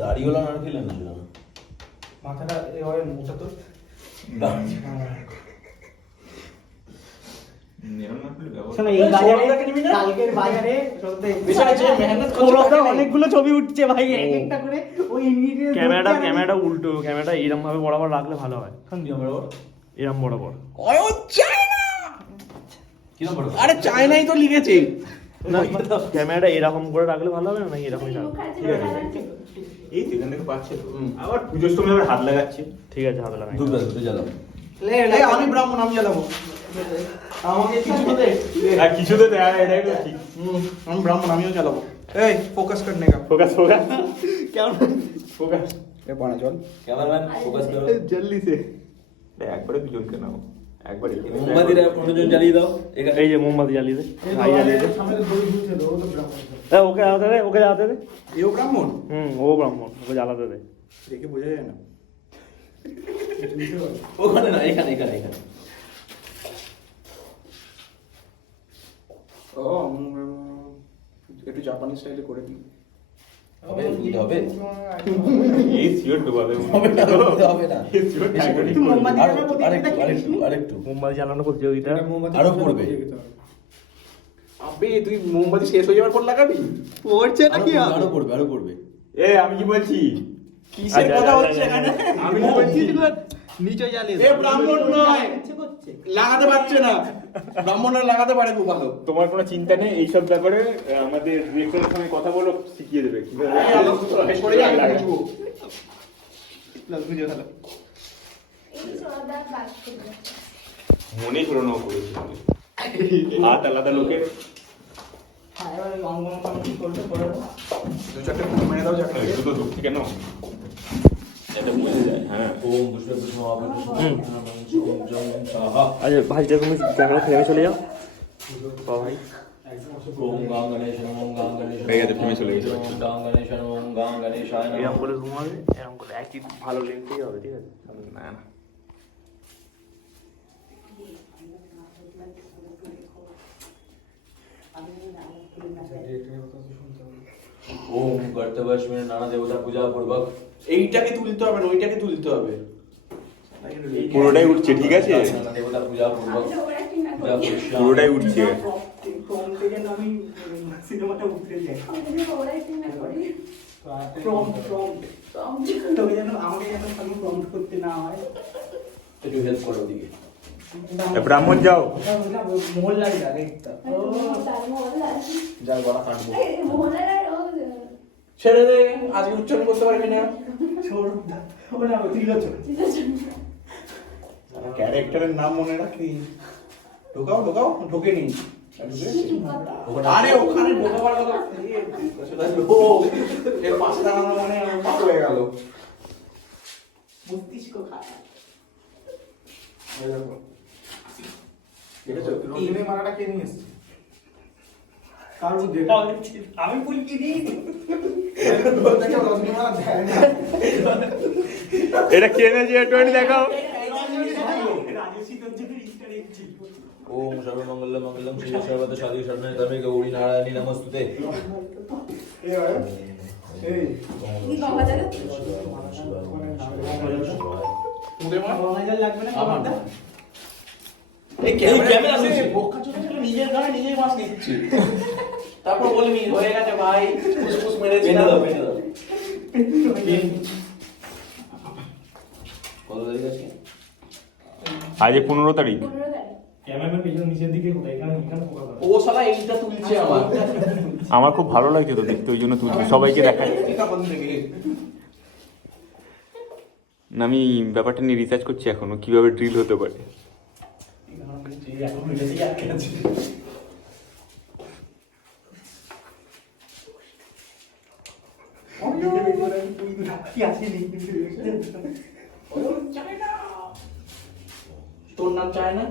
দাড়িওয়ালা নারকেল এনেছিল না, মাথাটা এভাবে মোটা তো অনেকগুলো ছবি উঠছে ভাই, এক একটা করে ওই ক্যামেরাটা উল্টো, ক্যামেরাটা এরকম ভাবে বরাবর রাখলে ভালো হয়। এরকম বরাবর। আরে চায়নাই তো লিখেছে না ক্যামেরাটা এরকম করে রাখলে ভালো হবে না, এরকমই রাখবে। এই তো এখান থেকে পাচ্ছে তো। আবার পুজোর সময় আবার হাত লাগাচ্ছে। ঠিক আছে, হাতে লাগাই। দুধ জ্বালাবো। আমি ব্রাহ্মণ, আমি জ্বালাবো। আমাকে কিছু দে, আর কিছুতে দেয়া এটাই তো ঠিক। আমি ব্রাহ্মণ, আমিও জ্বালাবো। এই ফোকাস করনে কা ফোকাস কেমন ফোকাস। এ পানা চল ক্যামেরাম্যান ফোকাস করো। জলদি সে একবারে দুজনকে নাও, একবারে মোমবাতিরা অন্যজন জ্বালিয়ে দাও। এই যে মোমবাতি জ্বালিয়ে দে, ভাই জ্বালিয়ে দে। সামনে দড়ি ঝুলছে, ও তো ব্রাহ্মণ। ওকে জ্বালাতে দে, ওকে জ্বালাতে দে। এও ব্রাহ্মণ, ও ব্রাহ্মণ, ওকে জ্বালাতে দে। দেখে বোঝা যায় না। ওখানে না, এখানে এখানে এখানে। ও একটু জাপানি স্টাইলে করে দিই। হবে তুলতে হবে। এই সিওর ডুবাবে হবে না, তুলতে হবে না। এই সিওর টাইগারি আরেকটু মোমবাতি জ্বালানো প্রতিযোগিতা। আরো পড়বে। আবে তুই মোমবাতি শেষ হয়ে যাওয়ার পর লাগাবি? পড়ছে নাকি? আরো পড়বে, আরো পড়বে। এ আমি কি বলছি? কিসের কথা হচ্ছে এখানে? আমি কি বলছি? নিচে জ্বালিয়ে এ ব্রাহ্মণ নয়, লাগাতে পারছে না। ব্রাহ্মণরা লাগাতে পারে খুব ভালো। তোমার কোনো চিন্তা নেই, এইসব ব্যাপারে আমাদের ডিরেক্টরের সঙ্গে কথা বলো, শিখিয়ে দেবে কিভাবে মনেই হলো না করেছি হাত আলাদা লোকের। দু চারটে ফোন মেরে দাও যাকে। একটু তো দূর থেকে নাও, এটা বুঝে যায়। হ্যাঁ ওম পুষ্পে পুষ্প আচ্ছা ভাইটা তুমি ক্যামেরা ফ্রেমে চলে যাও। ভাই ওম গাং গণেশ ওম গাং গণেশ হয়ে গেছে, ফ্রেমে চলে গেছে। ওম গাং গণেশ ওম গাং গণেশায় নমঃ। এরকম করে ঘুমাবে, এরকম করে একই ভালো লেন্সেই হবে, ঠিক আছে? না না ওম কর্তব্যশ্বিনী নানা দেবতা পূজা পূর্বক। এইটাকে তুলতে হবে না, ওইটাকে তুলতে হবে। পুরোটাই উঠছে, ঠিক আছে? নানা দেবতা পূজা পূর্বক পূজা পরিষ্কার। পুরোটাই উঠছে। ফ্রম থেকে আমি সিনেমাটা উঠতে যাই। তবে যেন আমাকে যেন খালি প্রম্পট করতে না হয়। একটু হেল্প করো ওদিকে। ব্রাহ্মণ যাও। মোহন লাগে আরেকটা। যার গলা কাটবো। ছেড়ে দে, আজকে উচ্চারণ করতে পারবি না। ওরা ত্রিলোচন। ক্যারেক্টারের নাম মনে রাখি। ঢোকাও ঢোকাও, ঢোকে নি। আরে ওখানে ঢোকাবার কথা। ও এর পাশে দাঁড়ানো মানে আমার পাপ হয়ে গেল। মস্তিষ্ক খায়। দেখেছো? ইনে মারাটা কে নিয়ে এসেছে? কারণ আমি ফুল কি দিই? এটা কে এনেছে একটু দেখাও। ওম সর্বমঙ্গল মঙ্গলম শিব সর্বত সাধু শরণে তমে গৌরী নারায়ণী নমস্তুতে। তারপর বলবি হয়ে গেছে ভাই, ফুসফুস মেরেছি। কত তারিখ আছে? আজ 15 তারিখ। ও শালা এইটা তুলছে আমার। আমার খুব ভালো লাগছে তো দেখতে, ওই জন্য তুলছি, সবাইকে দেখাই। না আমি ব্যাপারটা নিয়ে রিসার্চ করছি এখনো, কিভাবে ড্রিল হতে পারে। তোর নাম চায় না?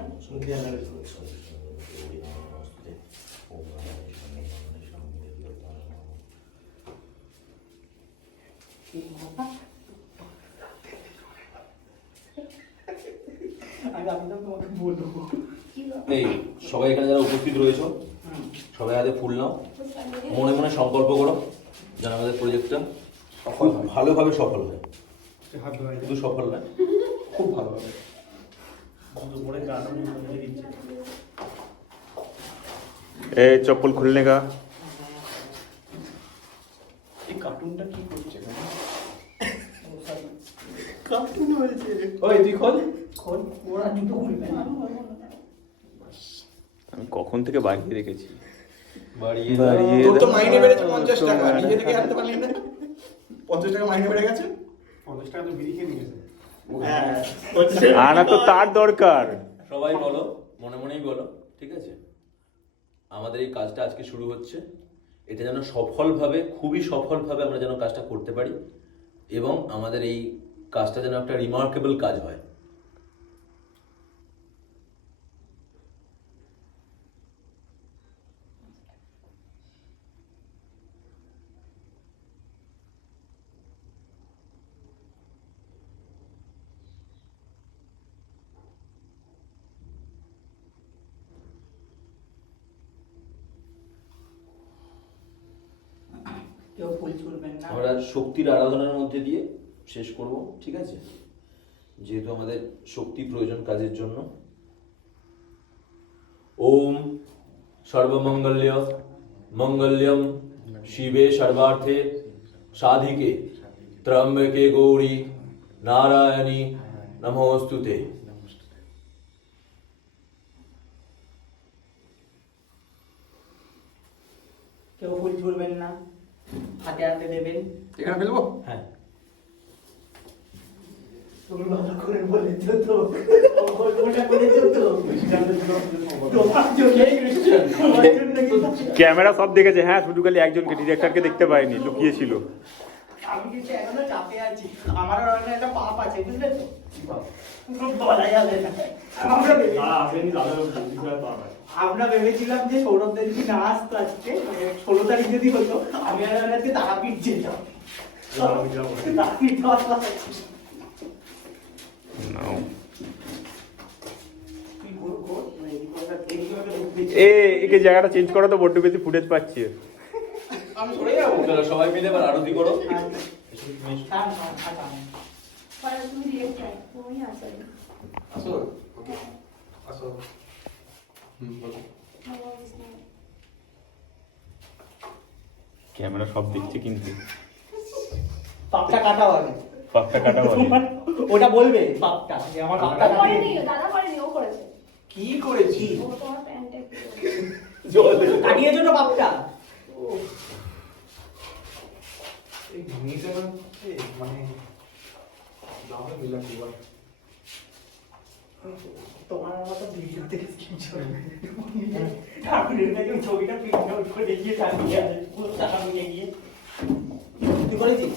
আমি তো তোমাকে বলবো। এই সবাই এখানে যারা উপস্থিত রয়েছে সবাই হাতে ফুল নাও, মনে মনে সংকল্প করো যেন আমাদের প্রজেক্টটা খুব ভালোভাবে সফল হয়। শুধু সফল নয়, খুব ভালো হবে। ए चप्पल खुलने का এই কার্টুনটা কি করছে কার্টুন হয়েছে। ওই তুই খোল খোল, ওরা জুতো খুলবে না। আমি কখন থেকে বাড়িয়ে রেখেছি বাড়িয়ে তোর তো মাইনে বেড়েছে 50 টাকা, নিজে থেকে আনতে পারলি না। 50 টাকা মাইনে বেড়ে গেছে। 50 টাকা তো বিড়ি খেয়ে নিয়েছে। হ্যাঁ, আনা তো তার দরকার। সবাই বলো, মনে মনেই বলো, ঠিক আছে? আমাদের এই কাজটা আজকে শুরু হচ্ছে, এটা যেন সফলভাবে, খুবই সফলভাবে আমরা যেন কাজটা করতে পারি এবং আমাদের এই কাজটা যেন একটা রিমার্কেবল কাজ হয়। কেউ ফুল ছুড়বেন না। আমরা শক্তির আরাধনার মধ্যে দিয়ে শেষ করব, ঠিক আছে? যেহেতু আমাদের শক্তি প্রয়োজন কাজের জন্য। ওম সর্বমঙ্গল্য মঙ্গল্যম শিবে সর্বার্থে সাধিকে ত্র্যম্বকে গৌরী নারায়ণী নমোস্তুতে। কেউ ফুল ছুড়বেন না, হাতে হাতে দেবেন। এখানে ফেলবো? হ্যাঁ, তুমি ভালো করে বলেছো তো, ওটা করেছো তো। তোমার জন্যই ক্রিশ্চিয়ান, আমার জন্য কিন্তু ক্যামেরা সব দেখেছে, হ্যাঁ শুধু খালি একজনকে ডিরেক্টরকে দেখতে পাইনি, লুকিয়েছিল। আমি কিন্তু এখনো চাপে আছি, আমার অনেক একটা পাপ আছে, বুঝলে তো? বলা যাবে না। আমরা ভেবেছিলাম যে সৌরভদের যদি না আসতো আজকে, মানে 16 তারিখ যদি হতো, আমি আর আজকে তারাপীঠ যেতাম। তারাপীঠ যাওয়া নাও। তুই ঘুর ঘুর, মানে এইভাবে ঢুকবি। একে জায়গাটা চেঞ্জ করা তো বড্ড বেশি ফুটেজ পাচ্ছি। আমি সরে যাবো। চলো সবাই মিলে এবার আরতি করো। থাম, থাম, থাম। তুমি ডিরেক্ট যাই, তুমি আসো। আসো। আসো। বলো। ক্যামেরা সব দেখছে কিন্তু পাপটা কাটা হবে। পাপটা কাটা বলে। ওটা বলবে পাপটা, যে আমার পাপটা দাদা কাটিয়ে করেনি, দিই। দাদা করেনি, ও করেছে। কি করেছি? ও তোমার প্যান্টে কাটিয়েছো না পাপটা? এই ঘুমিয়েছে না, মানে দাও মিলা দিবা। তোমার আমার তো ভিডিও থেকে স্ক্রিনশট। ঠাকুরের কাছে ছবিটা প্রিন্ট আউট করে দেখিয়ে চালিয়ে আছে, পুরো টাকা নিয়ে গিয়ে। তুই করেছিস?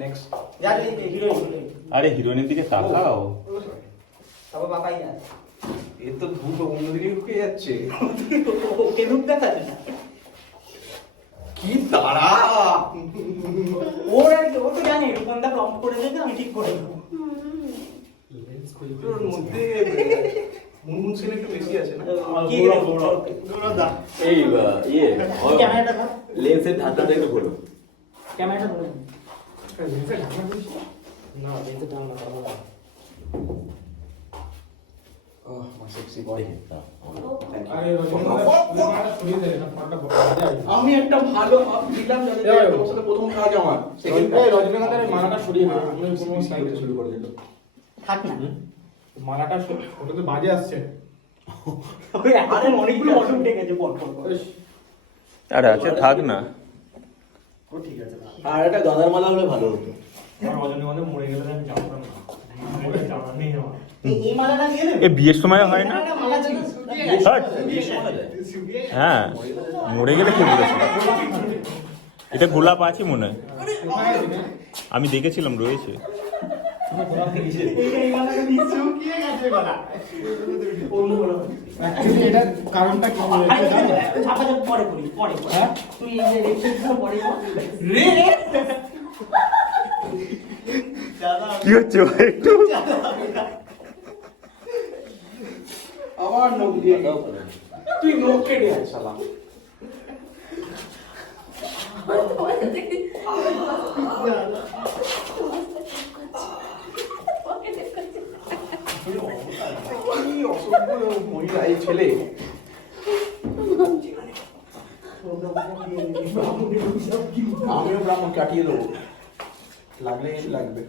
নেক্সট। যা যা হিরোইন। আরে হিরোইনের দিকে তাকাও। তারপর বাবাই আছে। এর তো ধূপ অন্যদিকে ঢুকে যাচ্ছে। ওকে রূপ দেখাচ্ছে না। কি তারা! ওর আর কি, ও তো জানে রূপন্দা প্রম্পট করে দেবে, আমি ঠিক করে দেবো। ওর মধ্যে মুনমুন সেন একটু বেশি আছে না? কি গৌরবদা। এই ইয়ে ক্যামেরাটা ধর, লেন্সের ঢাকনাটা একটু খোলো। ক্যামেরাটা ধরে। না, দেখতে দাও না, পারবো না। ওহ, মাই সেক্সি বয়। আরে আমি একটা ভালো ভাব দিলাম, যাতে তোর সাথে প্রথম কাজ আমার। রজনীকান্তের মালাটা সরিয়ে না, আমি কোনো স্লাইড শুরু করে দিল। থাক না। মালাটা ওটা তো বাজে আসছে। আরে অনেকগুলো অসুখ ডেকেছে পর পর পর। আরে আচ্ছা থাক না। ও ঠিক আছে। আর একটা গাঁদার মালা হলে ভালো হতো। রজনীগন্ধা মরে গেলে আমি জানতাম না, জানা নেই আমার। এই মালাটা দিয়ে দেবে? এ বিয়ের সময় হয় না? একটা মালা ছিল। হাট। বিয়ের সময় যায়। হ্যাঁ মরে গেলে কে বলেছে? এটা গোলাপ আছে মনে হয়, আমি দেখেছিলাম রয়েছে। এই মালাটা দিয়ে শুকিয়ে গেছে মালা। অন্য বলো। অ্যাকচুয়ালি এটা কারণটা কি আরে ছাপা ছাপ পরে করি, পরে করি। তুই এই যে রেখেছিস পরে কর। রে কি হচ্ছে ভাই একটু? আবার নখ দিয়ে তুই নখ কেটে আয় শালা কি অসভ্য মহিলা এই ছেলে আমিও ব্রাহ্মণ কাটিয়ে দেবো লাগলেই লাগবে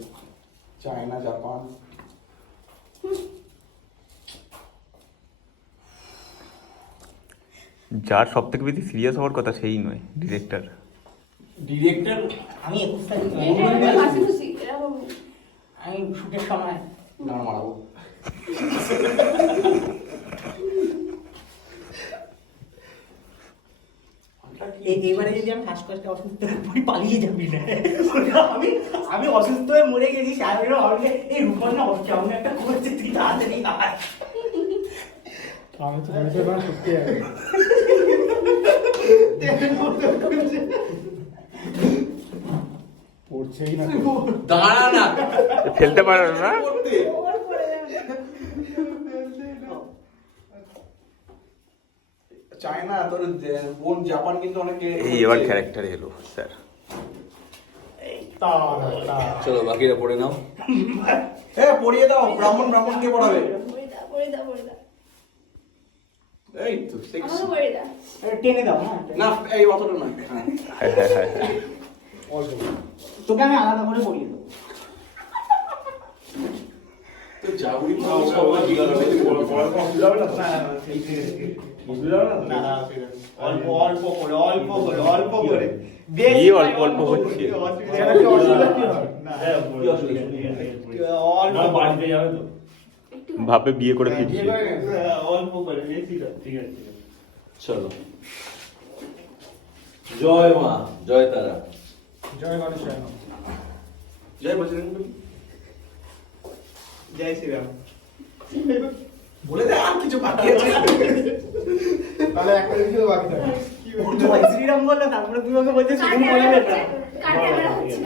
চায়না জাপান যার সব থেকে বেশি সিরিয়াস হওয়ার কথা সেই নয়, ডিরেক্টর। ডিরেক্টর আমি 21 তারিখ এটা হাসি খুশি এরকম আমি শুটের সময় না মারাবো এবারে যদি আমি শ্বাসকষ্টে অসুস্থ হয়ে পড়ি, পালিয়ে যাবি না। আমি অসুস্থ হয়ে মরে গেছি, সাহেবেরও হবে এই রূপন্না কেমন একটা করছে, তুই তাড়াতাড়ি আয়। আমি তো ভেবেছি এবার সত্যি যাবে। পড়ছেই না। দাঁড়া না, ফেলতে পারো না। ওর পড়ে যাবে চায়না তোর বোন জাপান কিন্তু অনেকে এই এবার ক্যারেক্টার এলো স্যার। চলো বাকিরা পড়ে নাও। হ্যাঁ পড়িয়ে দাও ব্রাহ্মণ কে পড়াবে পড়ে দাও এই তো সেক্সি আমাকে পড়ে দাও টেনে দাও, হ্যাঁ। না এই অতটা না হ্যাঁ হ্যাঁ হ্যাঁ হ্যাঁ হ্যাঁ। তোকে আমি আলাদা করে পড়িয়ে দেবো। তো জাগুরি পড়ার কোনো অসুবিধা হবে না তো? অসুবিধা হবে না তো? অল্প অল্প করে কি অল্প অল্প হচ্ছে? বাড়িতে যাবে তো? ভাবে বিয়ে করে ফিরছে। অল্প করে, বেশি না। ঠিক আছে, ঠিক আছে। চলো, জয় মা, জয় তারা। জয় গণেশ জয় মা। জয় বজরং বলি। জয় শ্রীরাম। বলে দে আর কিছু বাকি আছে তাহলে একটা জিনিস তো বাকি থাকে। জয় শ্রীরাম বললো, তারপরে তুই ওকে বলছিস শুধু বলবে না। কার ক্যামেরা হচ্ছে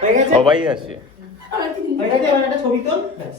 হয়ে গেছে? সবাই আছে। হয়ে গেছে, এবার একটা ছবি তোল, ব্যাস।